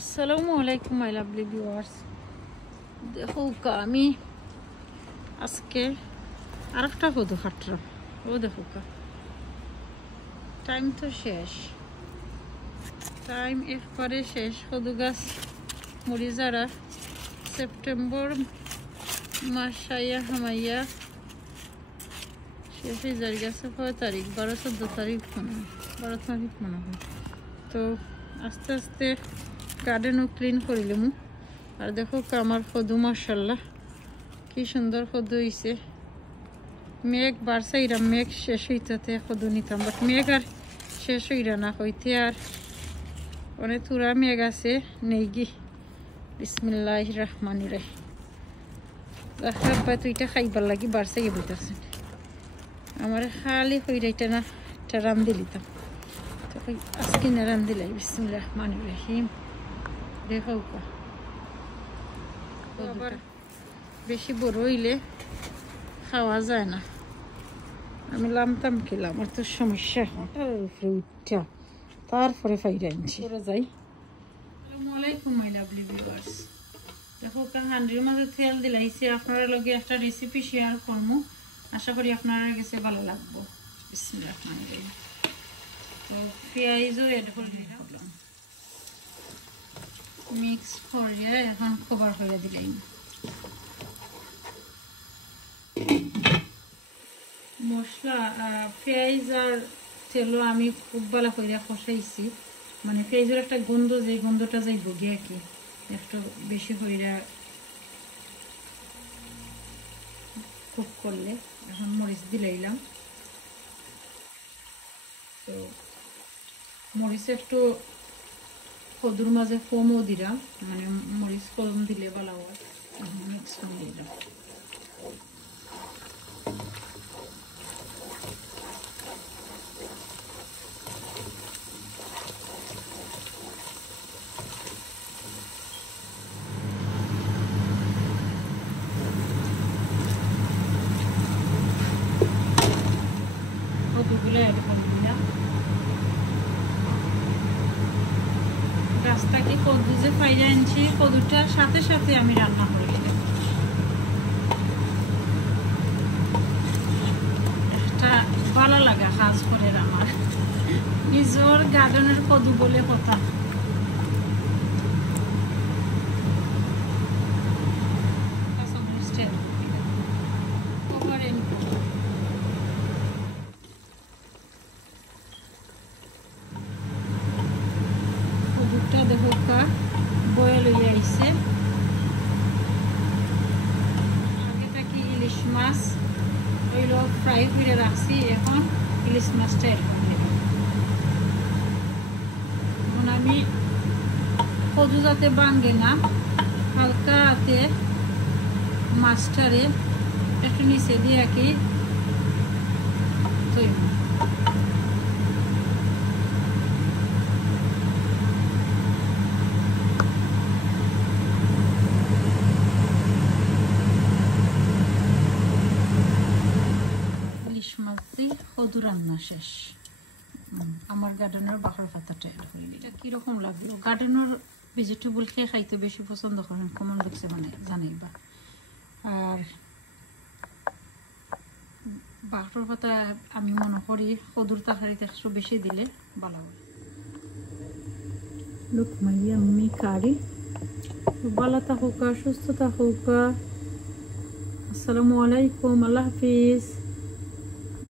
আসসালামু আলাইকুম my lovely viewers. দেখো আমি আজকে আরেকটা কদু খাটলাম। ও দেখো টাইম তো শেষ, টাইম একবারে শেষ। কদু গাছ মরি যারা সেপ্টেম্বর মাসাইয়া হামাইয়া শেষ হয়ে যায় গেছে 6 তারিখ 12-14 তারিখ মনে হয়, 12 তারিখ মনে হয়। তো আস্তে আস্তে গার্ডেনও ক্লিন করিলাম। আর দেখো আমার কদু মাশাআল্লাহ কি সুন্দর কদু হইছে। মেঘ বাড়ছাইরা মেঘ শেষ হইতে কদু নিতাম, বাট মেঘ আর শেষ হইরা না হইতে আর অনেক তুরা মেঘ আছে নেইগি। বিসমিল্লাহির রহমানির রহিম। তো এটা খাইবার লাগি বাড়ছাই বইতেছেন আমার খালি হইরাইটা না একটা রান্ধি লিতাম। তো আজকে না রান্ধি লাই। বিসমিল্লাহির রহমানির রহিম। দেখো আবার বেশি বড় হইলে খাওয়া যায় না। আমি লামতাম খেলাম, আমার তো সমস্যা উপরে উঠা তারপরে ফাইরা আনছি যাই। আসসালামু আলাইকুম মাই লাভলি ভিউয়ার্স। দেখো হান্ডির মাঝে তেল দিলাইছে, আপনারা লগে একটা রেসিপি শেয়ার করবো, আশা করি আপনারা কাছে ভালো লাগবো। বিসমিল্লাহির রহমানির রহিম। তো পেঁয়াজও এড করে দিলাম, মিক্স করিয়া এখন কভার হয়ে দিলাম। মশলা পেঁয়াজ আর তেলও আমি খুব ভালো করে কষাইছি, মানে পেঁয়াজের একটা গন্ধ, যে গন্ধটা যাই বগিয়া কি একটু বেশি হইরা কুক করলে। এখন মরিচ দিলাইলাম, তো মরিচ একটু কদুর মাঝে কমও দিলাম, মানে মরিচ কম দিলে ভালো হয়। মিক্স করে দিলাম। কদুগুলো অ্যাড করে দিলাম। রাস্তাকে কদু যে ফাইলে আনছি, কদুটার সাথে সাথে আমি রান্না করে দিলাম। একটা ভালো লাগা কাজ করে আমার, নিজের গার্ডেনের কদু বলে কথা। কদুটা দেখো বয়েল হয়ে আইছে। আগে থাকি ইলিশ মাছ ওইল ফ্রাই করে রাখছি, এখন ইলিশ মাছটা এড করে নেব। এখন আমি কদু যাতে ভাঙে না, হালকা হাতে মাছটারে একটু নিচে দিয়ে কি তৈরি। ইলিশ মাছ দিয়ে কদু রান্না শেষ। আমার গার্ডেনের বাহার পাতাটা এটা কিরকম লাগলো? গার্ডেনের ভেজিটেবল খেয়ে খাইতে বেশি পছন্দ করেন, কমন বক্সে মানে জানাইবা। আর বাহার পাতা আমি মনে করি কদুর তরকারিতে একটু বেশি দিলে ভালো হয়। লুক মাইয়া আমি কারি। ভালো থাকুক, সুস্থ থাকুক। আসসালামু আলাইকুম, আল্লাহ হাফিজ।